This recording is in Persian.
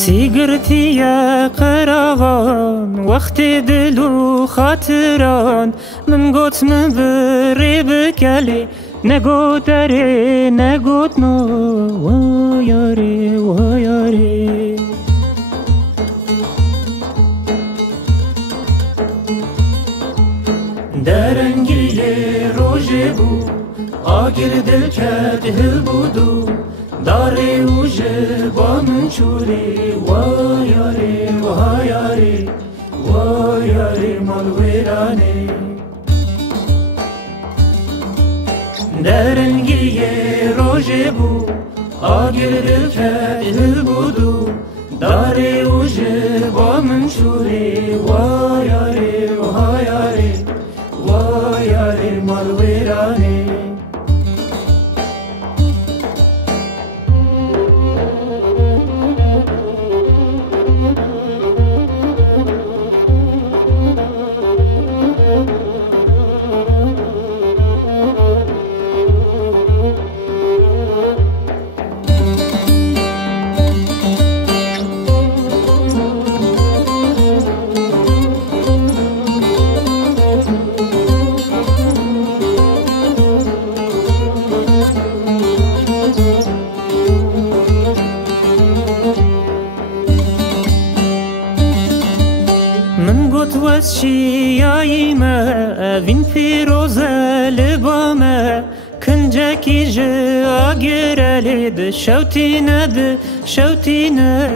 سیگرتی قراغان وقت دل و خاطران من گوت من بری بکلی نگوت داره نگوت نو وایاری وایاری درنگی روژه بود آگر دل کرد هل بودو داری اوجه با من چوری وایاری وایاری وایاری مال ویرانی درنگی روژه بود آگر دل کرد هل بودو داری اوجه با من چوری وایاری وایاری وایاری مال ویرانی من گوت وسیایی ما وین فیروزه لبامه کنجکی جا گرالید شوتی ند شوتی نه